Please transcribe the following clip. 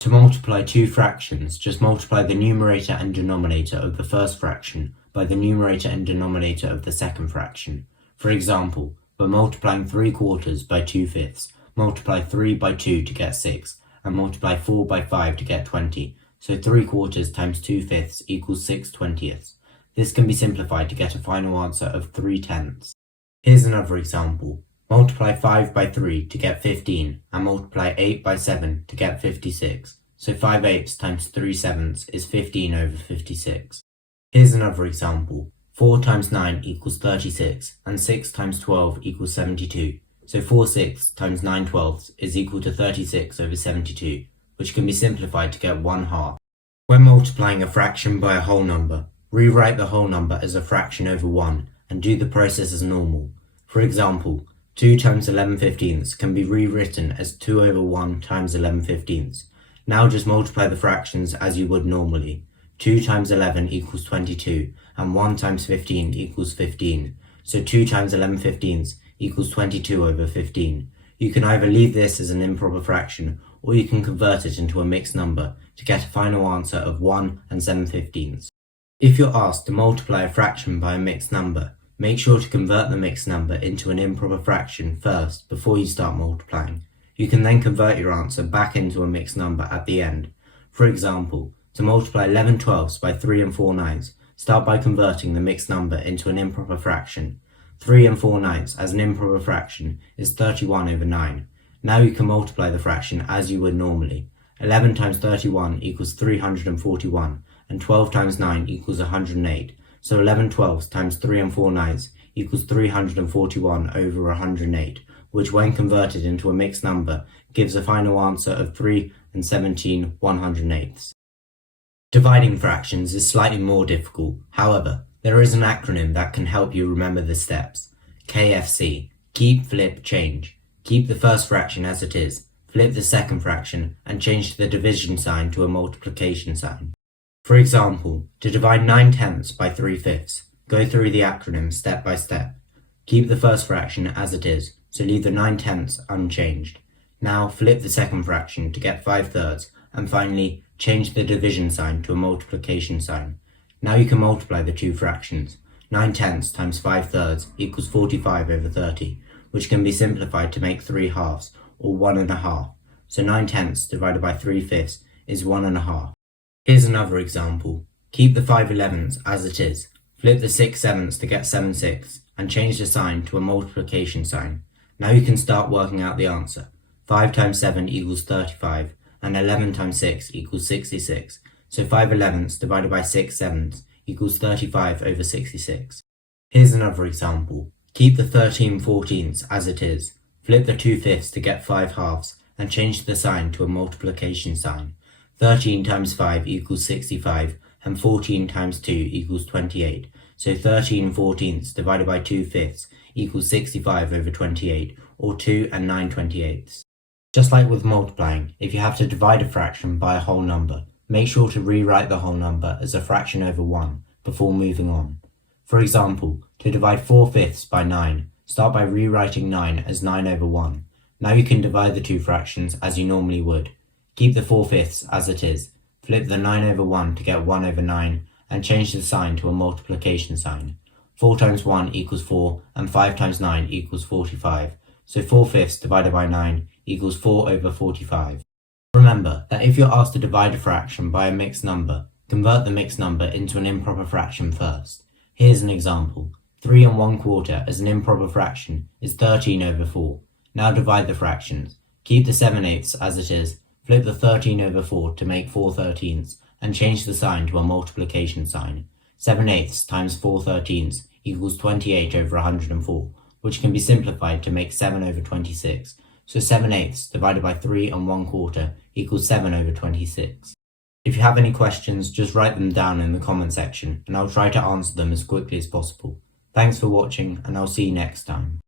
To multiply two fractions, just multiply the numerator and denominator of the first fraction by the numerator and denominator of the second fraction. For example, by multiplying 3/4 by 2/5, multiply 3 by 2 to get 6, and multiply 4 by 5 to get 20. So 3/4 times 2/5 equals 6/20. This can be simplified to get a final answer of 3/10. Here's another example. Multiply 5 by 3 to get 15, and multiply 8 by 7 to get 56. So 5/8 times 3/7 is 15 over 56. Here's another example. 4 times 9 equals 36, and 6 times 12 equals 72. So 4/6 times 9/12 is equal to 36 over 72, which can be simplified to get 1/2. When multiplying a fraction by a whole number, rewrite the whole number as a fraction over 1, and do the process as normal. For example, 2 times 11/15 can be rewritten as 2 over 1 times 11/15. Now just multiply the fractions as you would normally. 2 times 11 equals 22, and 1 times 15 equals 15. So 2 times 11/15 equals 22 over 15. You can either leave this as an improper fraction, or you can convert it into a mixed number to get a final answer of 1 and 7/15. If you're asked to multiply a fraction by a mixed number, make sure to convert the mixed number into an improper fraction first before you start multiplying. You can then convert your answer back into a mixed number at the end. For example, to multiply 11/12 by 3 and 4/9, start by converting the mixed number into an improper fraction. 3 and 4/9 as an improper fraction is 31 over 9. Now you can multiply the fraction as you would normally. 11 times 31 equals 341, and 12 times 9 equals 108. So 11/12 times 3 and 4/9 equals 341 over 108, which when converted into a mixed number gives a final answer of 3 and 17/108. Dividing fractions is slightly more difficult. However, there is an acronym that can help you remember the steps. KFC, keep, flip, change. Keep the first fraction as it is, flip the second fraction, and change the division sign to a multiplication sign. For example, to divide 9/10 by 3/5, go through the acronym step by step. Keep the first fraction as it is, so leave the 9/10 unchanged. Now flip the second fraction to get 5/3, and finally change the division sign to a multiplication sign. Now you can multiply the two fractions. 9/10 times 5/3 equals 45 over 30, which can be simplified to make 3/2, or 1.5. So 9/10 divided by 3/5 is 1.5. Here's another example. Keep the 5/11 as it is. Flip the 6/7 to get 7/6, and change the sign to a multiplication sign. Now you can start working out the answer. 5 times 7 equals 35, and 11 times 6 equals 66. So 5/11 divided by 6/7 equals 35 over 66. Here's another example. Keep the 13/14 as it is. Flip the 2/5 to get 5/2, and change the sign to a multiplication sign. 13 times 5 equals 65, and 14 times 2 equals 28. So 13/14 divided by 2/5 equals 65 over 28, or 2 and 9/28. Just like with multiplying, if you have to divide a fraction by a whole number, make sure to rewrite the whole number as a fraction over 1 before moving on. For example, to divide 4/5 by 9, start by rewriting 9 as 9 over 1. Now you can divide the two fractions as you normally would. Keep the 4/5 as it is, flip the 9 over 1 to get 1 over 9, and change the sign to a multiplication sign. 4 times 1 equals 4, and 5 times 9 equals 45. So 4/5 divided by 9 equals 4 over 45. Remember that if you're asked to divide a fraction by a mixed number, convert the mixed number into an improper fraction first. Here's an example. 3 1/4 as an improper fraction is 13 over 4. Now divide the fractions. Keep the 7/8 as it is, flip the 13 over 4 to make 4/13, and change the sign to a multiplication sign. 7/8 times 4/13 equals 28 over 104, which can be simplified to make 7 over 26. So 7/8 divided by 3 1/4 equals 7 over 26. If you have any questions, just write them down in the comment section, and I'll try to answer them as quickly as possible. Thanks for watching, and I'll see you next time.